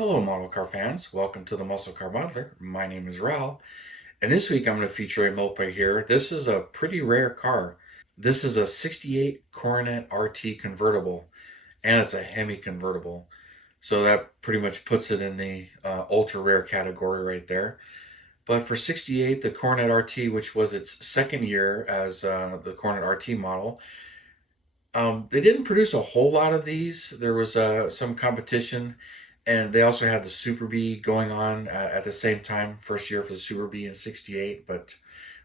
Hello, model car fans. Welcome to the Muscle Car Modeler. My name is Ral, and this week I'm going to feature a moped here. This is a pretty rare car. This is a 68 Coronet RT convertible, and it's a Hemi convertible. So that pretty much puts it in the ultra rare category right there. But for 68, the Coronet RT, which was its second year as the Coronet RT model, they didn't produce a whole lot of these. There was some competition, and they also had the Super Bee going on at the same time. First year for the Super Bee in '68, but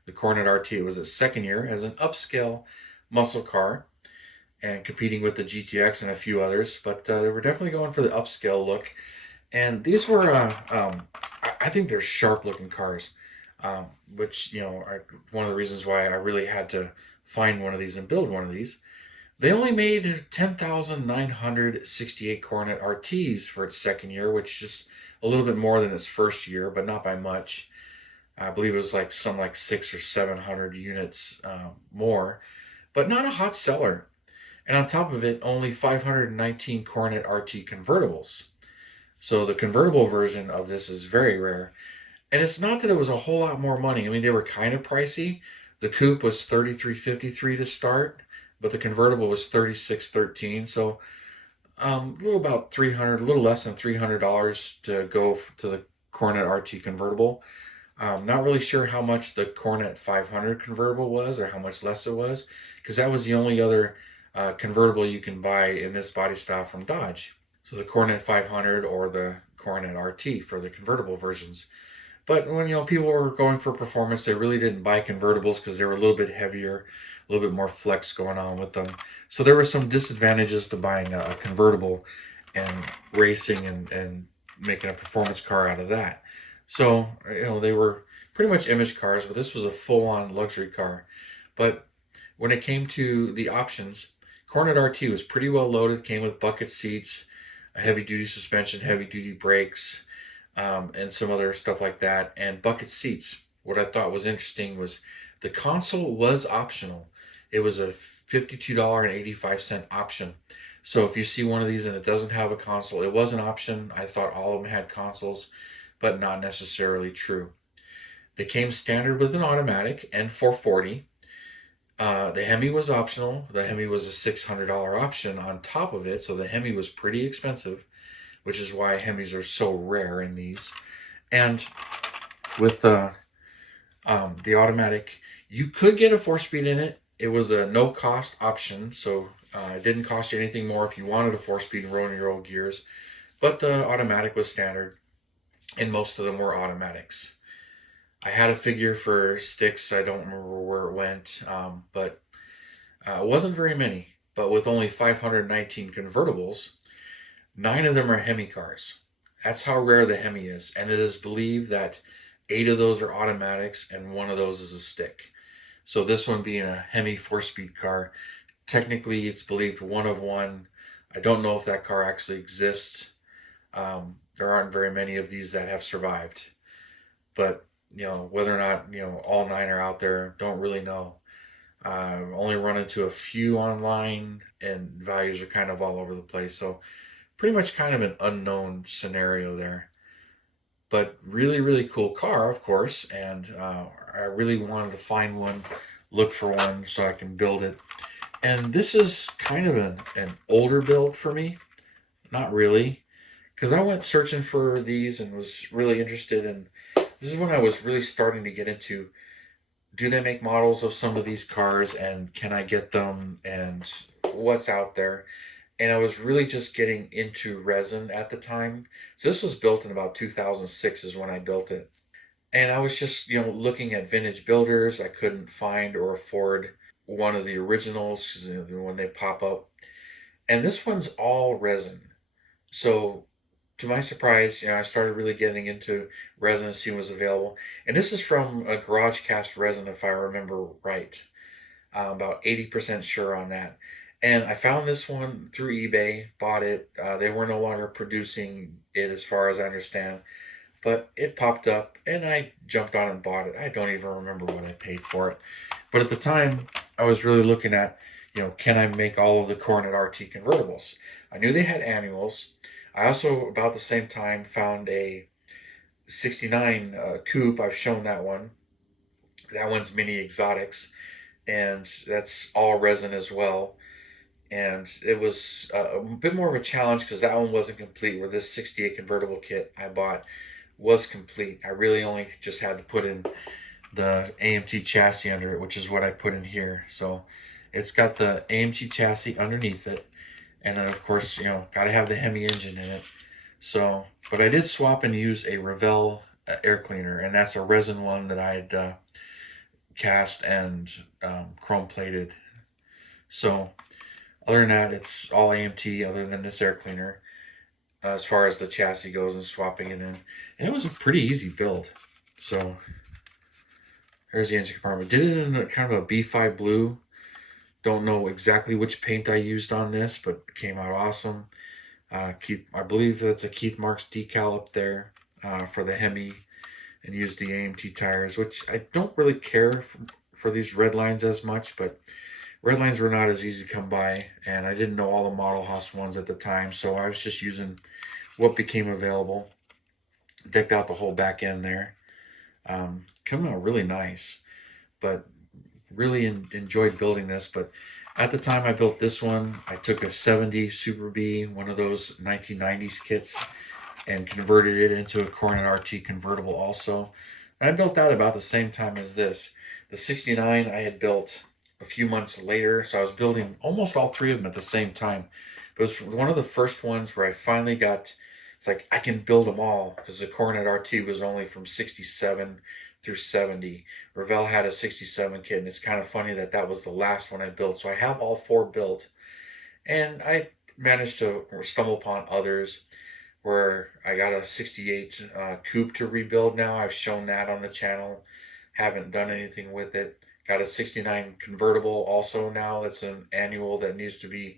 the Coronet RT was its second year as an upscale muscle car and competing with the GTX and a few others. But they were definitely going for the upscale look. And these were, I think they're sharp looking cars, which, one of the reasons why I really had to find one of these and build one of these. They only made 10,968 Coronet RTs for its second year, which is a little bit more than its first year, but not by much. I believe it was like 600 or 700 units more, but not a hot seller. And on top of it, only 519 Coronet RT convertibles. So the convertible version of this is very rare. And it's not that it was a whole lot more money. I mean, they were kind of pricey. The coupe was $33.53 to start, but the convertible was $36.13. So a little about $300, a little less than $300 to go to the Coronet RT convertible. Not really sure how much the Coronet 500 convertible was or how much less it was, because that was the only other convertible you can buy in this body style from Dodge. So the Coronet 500 or the Coronet RT for the convertible versions. But when people were going for performance, they really didn't buy convertibles because they were a little bit heavier, a little bit more flex going on with them. So there were some disadvantages to buying a convertible and racing and making a performance car out of that. So they were pretty much image cars, but this was a full-on luxury car. But when it came to the options, Coronet RT was pretty well loaded. Came with bucket seats, a heavy-duty suspension, heavy-duty brakes, and some other stuff like that, and bucket seats. What I thought was interesting was the console was optional. It was a $52.85 option. So if you see one of these and it doesn't have a console, it was an option. I thought all of them had consoles, but not necessarily true. They came standard with an automatic and 440. The Hemi was optional. The Hemi was a $600 option on top of it, so the Hemi was pretty expensive, which is why Hemis are so rare in these. And with the automatic, you could get a 4-speed in it. It was a no-cost option, so it didn't cost you anything more if you wanted a 4-speed and rolling your old gears. But the automatic was standard, and most of them were automatics. I had a figure for sticks. I don't remember where it went, but it wasn't very many. But with only 519 convertibles, 9 of them are Hemi cars. That's how rare the Hemi is. And it is believed that 8 of those are automatics and 1 of those is a stick. So this one being a Hemi 4-speed car, technically it's believed 1 of 1. I don't know if that car actually exists. There aren't very many of these that have survived. But, whether or not, all 9 are out there, don't really know. Only run into a few online, and values are kind of all over the place. So pretty much kind of an unknown scenario there. But really, really cool car, of course. And I really wanted to find one, look for one so I can build it. And this is kind of an older build for me. Not really. Because I went searching for these and was really interested in. This is when I was really starting to get into, do they make models of some of these cars and can I get them and what's out there? And I was really just getting into resin at the time. So this was built in about 2006 is when I built it. And I was just, looking at vintage builders. I couldn't find or afford one of the originals when they pop up. And this one's all resin. So to my surprise, I started really getting into resin and seeing what was available. And this is from a Garage Cast Resin, if I remember right. About 80% sure on that. And I found this one through eBay, bought it. They were no longer producing it as far as I understand. But it popped up and I jumped on and bought it. I don't even remember what I paid for it. But at the time, I was really looking at, can I make all of the Coronet RT convertibles? I knew they had annuals. I also, about the same time, found a 69 coupe. I've shown that one. That one's Mini Exotics, and that's all resin as well. And it was a bit more of a challenge because that one wasn't complete. Where this 68 convertible kit I bought was complete. I really only just had to put in the AMT chassis under it, which is what I put in here. So it's got the AMT chassis underneath it, and then of course, got to have the Hemi engine in it. So, but I did swap and use a Revell air cleaner, and that's a resin one that I had cast and chrome plated. So, other than that, it's all AMT other than this air cleaner as far as the chassis goes and swapping it in. And it was a pretty easy build. So, there's the engine compartment. Did it in a kind of a B5 blue. Don't know exactly which paint I used on this, but it came out awesome. Keith, I believe that's a Keith Marks decal up there for the Hemi, and used the AMT tires, which I don't really care for these red lines as much, but red lines were not as easy to come by, and I didn't know all the Model House ones at the time, so I was just using what became available. Decked out the whole back end there. Coming out really nice, but really enjoyed building this. But at the time I built this one, I took a 70 Super B, one of those 1990s kits, and converted it into a Coronet RT convertible also. And I built that about the same time as this. The 69 I had built a few months later, so I was building almost all three of them at the same time. But it was one of the first ones where I finally got, it's like I can build them all, because the Coronet RT was only from 67 through 70. Revell had a 67 kit, and it's kind of funny that that was the last one I built. So I have all four built, and I managed to stumble upon others where I got a 68 coupe to rebuild now. I've shown that on the channel. Haven't done anything with it. Got a 69 convertible also now. That's an annual that needs to be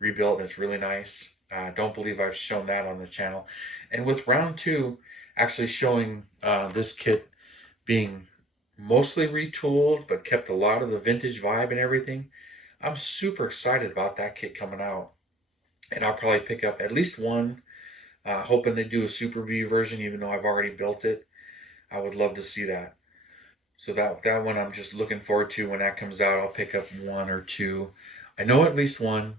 rebuilt, and it's really nice. I don't believe I've shown that on the channel. And with round two actually showing this kit being mostly retooled, but kept a lot of the vintage vibe and everything, I'm super excited about that kit coming out. And I'll probably pick up at least one. Hoping they do a Super B version, even though I've already built it. I would love to see that. So that one I'm just looking forward to. When that comes out, I'll pick up one or two. I know at least one,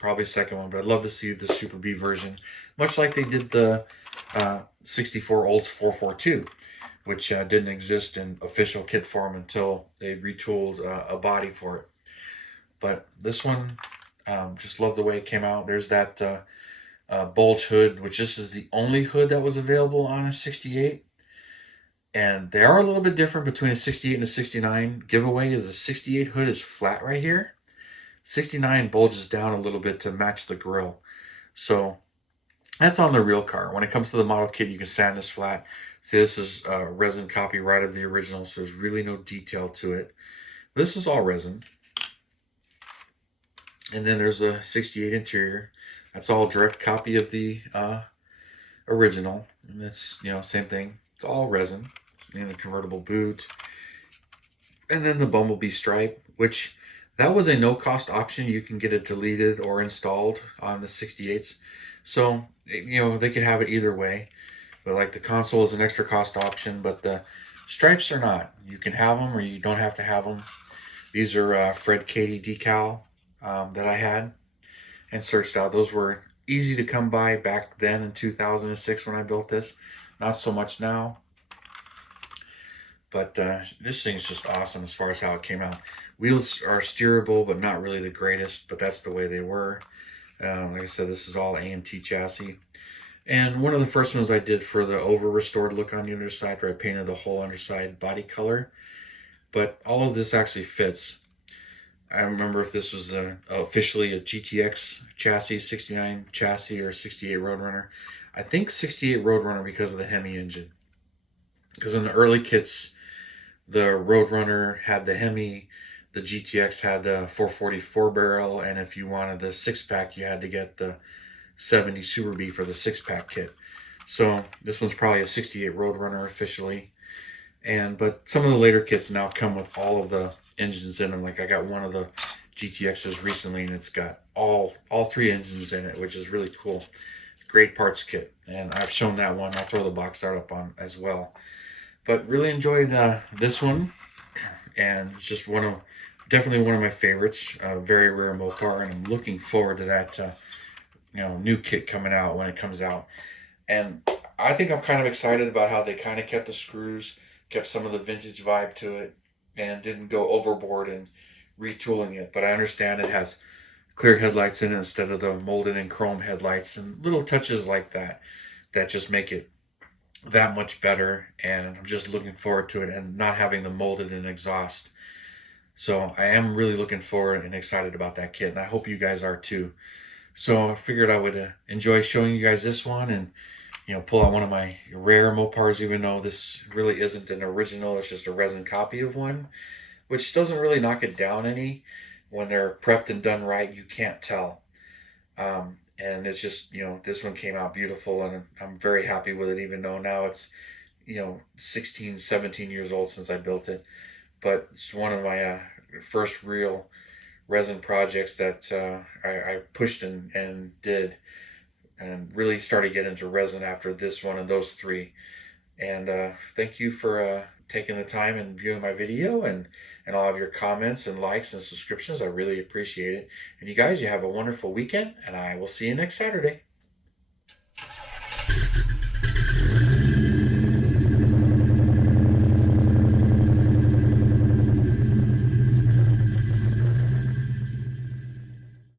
probably a second one, but I'd love to see the Super B version, much like they did the 64 Olds 442, which didn't exist in official kit form until they retooled a body for it. But this one, just love the way it came out. There's that bulge hood, which this is the only hood that was available on a 68. And they are a little bit different between a 68 and a 69. Giveaway is a 68 hood is flat right here. 69 bulges down a little bit to match the grill. So that's on the real car. When it comes to the model kit, you can sand this flat. See, this is a resin copyright of the original, so there's really no detail to it. This is all resin. And then there's a 68 interior. That's all direct copy of the original. And it's, same thing. It's all resin. And a convertible boot. And then the Bumblebee stripe, which that was a no-cost option. You can get it deleted or installed on the 68s. So, they could have it either way. But like the console is an extra cost option, but the stripes are not. You can have them or you don't have to have them. These are Fred Katie decal that I had and searched out. Those were easy to come by back then in 2006 when I built this. Not so much now. But this thing's just awesome as far as how it came out. Wheels are steerable, but not really the greatest, but that's the way they were. Like I said, this is all AMT chassis. And one of the first ones I did for the over-restored look on the underside, where I painted the whole underside body color. But all of this actually fits. I remember if this was officially a GTX chassis, 69 chassis, or 68 Roadrunner. I think 68 Roadrunner because of the Hemi engine. Because in the early kits, the Roadrunner had the Hemi, the GTX had the 444 barrel, and if you wanted the 6-pack, you had to get the 70 Super B for the 6-pack kit. So this one's probably a 68 Roadrunner officially. But some of the later kits now come with all of the engines in them. Like I got one of the GTXs recently, and it's got all three engines in it, which is really cool. great parts kit, and I've shown that one. I'll throw the box art up on as well. But really enjoyed this one, and it's just definitely one of my favorites. Very rare Mopar, and I'm looking forward to that new kit coming out when it comes out. And I think I'm kind of excited about how they kind of kept the screws, kept some of the vintage vibe to it, and didn't go overboard in retooling it. But I understand it has clear headlights in it instead of the molded in chrome headlights, and little touches like that that just make it that much better. And I'm just looking forward to it, and not having the molded in exhaust. So I am really looking forward and excited about that kit, and I hope you guys are too. So I figured I would enjoy showing you guys this one, and pull out one of my rare Mopars, even though this really isn't an original. It's just a resin copy of one, which doesn't really knock it down any. When they're prepped and done right, you can't tell. And it's just, this one came out beautiful, and I'm very happy with it, even though now it's, 16, 17 years old since I built it. But it's one of my first real resin projects that I pushed and did, and really started getting into resin after this one and those three. And thank you for taking the time and viewing my video, and all of your comments and likes and subscriptions. I really appreciate it. And you guys, you have a wonderful weekend, and I will see you next Saturday.